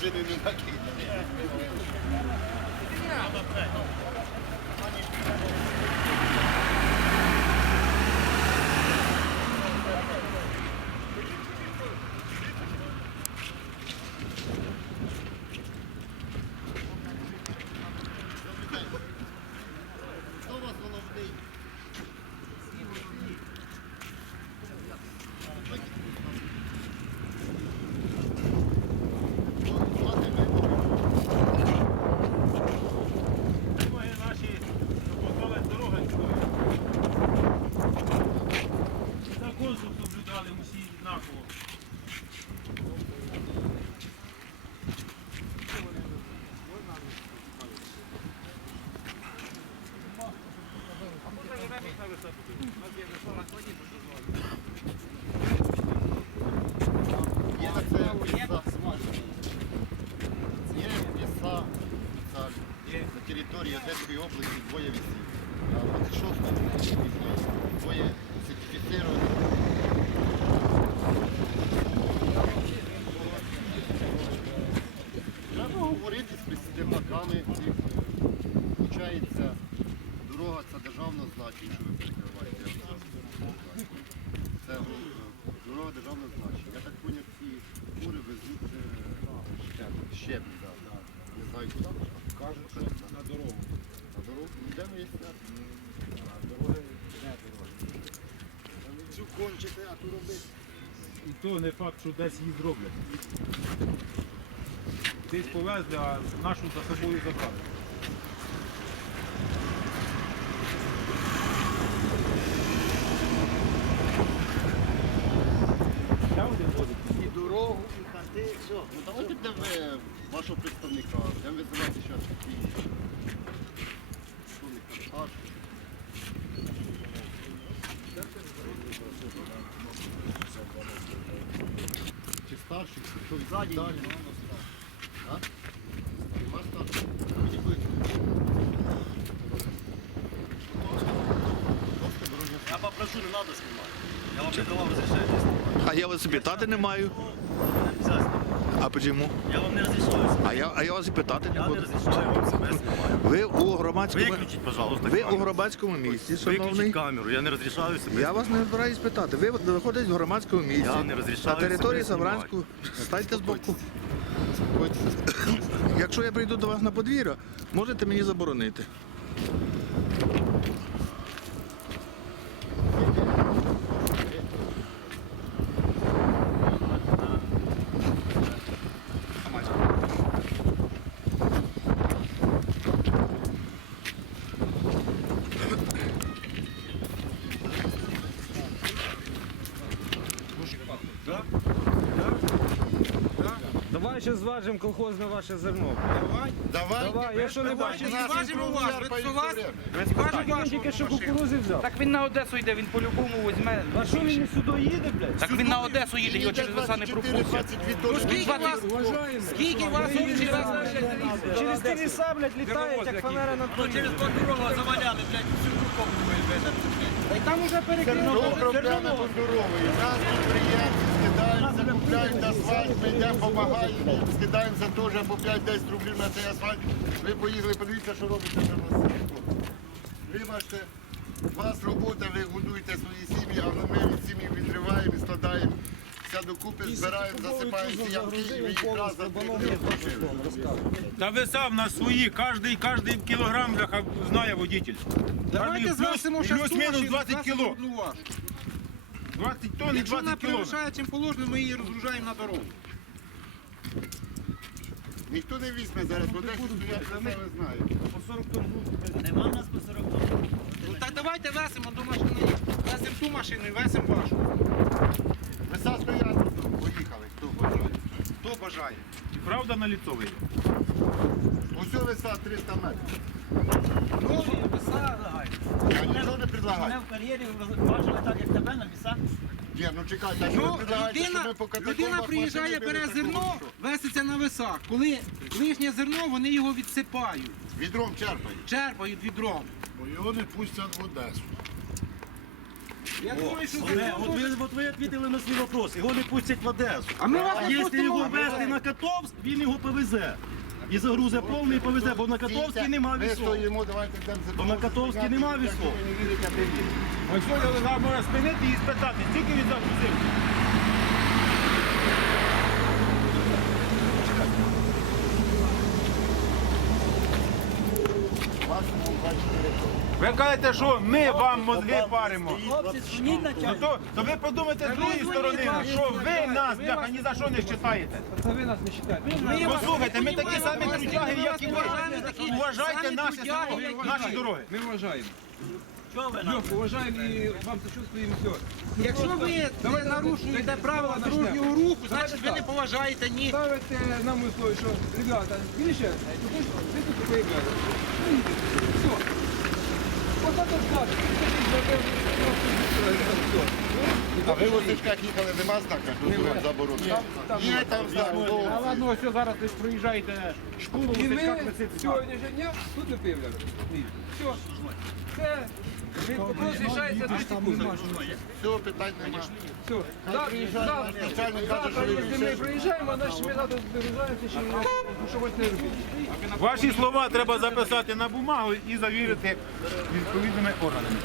Тебе машини не накинули. Хто у вас головний? Ноги наші показали дороги. Закон щоб соблюдали усі однаково. Є на це ліса. Є ліса спеціальні. На території Одеської області двоє вісів. А 26 двоє сертифіцировані. Треба говорити з представниками. Получається, дорога це державне значення, що ви перекриваєте. Це е, дорога державного значення. Я так поняв, ці фури везуть е, да. Не знаю куди. Кажуть, що на дорогу. На дорогу? Ніде не є Дороги не дороги. Цю кончите, а ту робити. І то не факт, що десь її зроблять. Десь повезли, а нашу за собою забрали. Ще. І дорогу, і хати, все. Ну давайте для ви вашого представника, де ви визиваєте зараз такі представника аж. Чи старший, хто Ззаді віддалі? ні, А? Нема старший? Мені кличуть. Дорожня Я попрошу, не треба знімати. Я вам не давав розрішення. А я вас питати не маю. А чому? Я вам не розрішаю. А я, а я вас і питати не Я не буду. вам себе. Ви у громадському Виключіть, пожалуйста, ви у камеру. громадському місці, шановний. Виключіть камеру, я не розрішаю себе. Я вас не збираюсь питати. Ви виходите в громадському місці Я не розрішаю на території себе знімати. Савранську. Стайте з боку. Якщо я прийду до вас на подвір'я, можете мені заборонити. Давай зважимо колхозне ваше зерно. Давай. Давай, я що не бачив. Нас Зважимо вас, ви- вас-. Бачив, тільки що кукурузи взяв. Так він на Одесу йде, він по-любому візьме. А що він сюди їде, блядь? Так він на Одесу їде, його через веса не 24, пропустять. 22. Скільки вас, скільки вас через Через ті ліса, блядь, літають, як фанера на полі. Через два дорога заваляли, блядь, всю кругом вивезли. Там уже Ну, проблеми бандурової. Нас підприємці скидаються, купляють асфальт, ми йдемо, допомагаємо, їм скидаємося теж по 5-10 рублів на цей асфальт. Ви поїхали, подивіться, що робиться вже у нас. Вибачте, у вас робота, ви годуєте свої сім'ї, але ми від сім'ї відриваємо і складаємо. Все докупи збираємо, засипаємо ці ямки і ви їх раз за три дні. Та веса в нас свої, кожний, кожний кілограм знає водитель. Давайте Кожний плюс, ще плюс-мінус 20 кіло. 20 тонн і Якщо вона 20 кіло. перевищає чим положено, ми її розгружаємо на дорогу. Ніхто не візьме зараз, бо десь стоять, це ви знаєте. Нема в нас по 40 тонн. Ну так давайте весимо до машини. Весимо ту машину і весимо вашу. Веса стоять, поїхали, хто бажає. Хто бажає? Правда на ліцо вийде. Усього веса 300 метрів. Нові веса. Я нічого не предлагаю. Мене в кар'єрі важили так, як тебе на вісах. Ні, ну чекайте, а що ви Ну, предлагаєте, що людина, ми по катакомбах людина приїжджає, машини бере зерно, що? веситься на весах. Коли лишнє зерно, вони його відсипають, Відром черпають. черпають відром. Бо його не пустять в Одесу. Я думаю, що Е, От ви, от ви відповіли на свій вопрос, його не пустять в Одесу. А ми вас А не якщо його пустимо. везти на Котовськ, він його повезе. І загрузе повний і повезе, бо на Катовській нема за Бо на Катовській нема є. Ось що я можна спинити і спитати, скільки він загрузив. Ви кажете, що ми вам мозги паримо. Ну то, то ви подумайте з другої сторони, що ви нас бляха, ні за що не. Це ви нас не читаєте. Послухайте, ми такі самі трудяги, як і ви. Уважайте наші і наші дороги. Ми вважаємо. Ви уважаємо і вам сочувствуємо все. Якщо ви не нарушуєте правила дорожнього руху, значить ви не поважаєте ні. Ставите нам условие, що, ребята, більше, ви тут появляєте. А ви в Осичках їхали, нема знака, що тут заборонено? Є там знак. А ладно, ось зараз ви проїжджаєте школу, І ось ми як висить знак. сьогоднішнього дня тут не появляємося. Все. Це просто з'їжджаєте 2 секунди. Питань нема. Все. Завтра, завтра, ви якщо ми приїжджаємо, значить ми завтра вирізаємося, що ми щось не робити. Ваші слова треба записати на бумагу і завірити відповідними органами.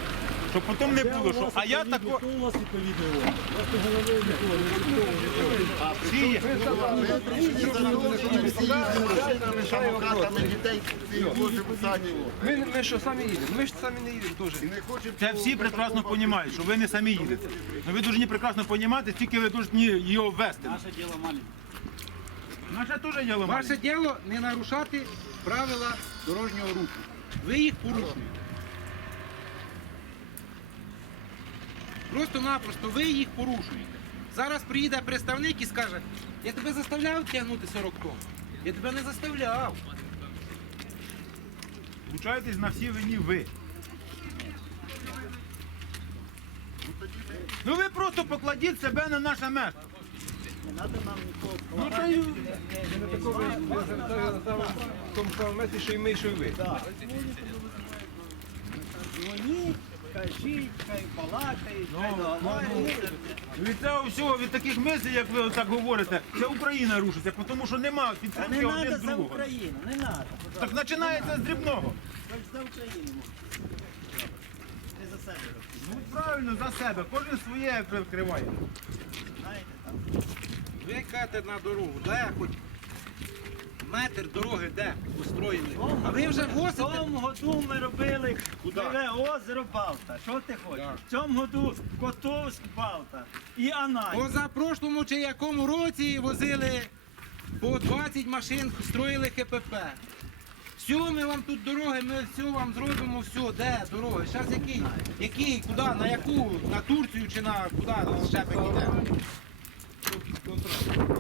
Щоб потім не було, що а я тако. Хто у вас відповідний орган? У вас не голови нікого, не Всі є. Ми що, самі їдемо? Ми ж самі не їдемо теж. Не. Це всі прекрасно розуміють, що ви не самі їдете. Ну ви повинні прекрасно розуміти, тільки ви повинні його вести. Наше діло маленьке. Наше теж діло Ваше діло не нарушати правила дорожнього руху. Ви їх порушуєте. Просто-напросто ви їх порушуєте. Зараз приїде представник і скаже, я тебе заставляв тягнути 40 тонн. Я тебе не заставляв. Включаєтесь на всі вині ви. Ну ви просто покладіть себе на наше місце. Не треба нам нікого. Ну та й Ми такого в тому самому місці, що і ми, що і ви. Кажіть, хай балакають, хай договорюються. від цього всього, від таких мислів, як ви так говорите, ця Україна рушиться, тому що нема Та не підтримки один треба за другого. Україну, не треба. Так починається з дрібного. Хоч за Україну можна. Не за себе робити. Ну правильно, за себе. Кожен своє прикриває. Знаєте, там. Ви кажете на дорогу, де хоч метр дороги, де устроїли. А ви вже В возите. цьому году ми робили нове озеро Балта. Що ти хочеш? В цьому году Котовськ Балта і Анань. Позапрошлому чи якому році возили по 20 машин, строїли ХПП. Все, ми вам тут дороги, ми все вам зробимо, все, де дороги? Зараз який? Який? Куди? На яку? На Турцію чи на куди? Щепик іде? Контракт.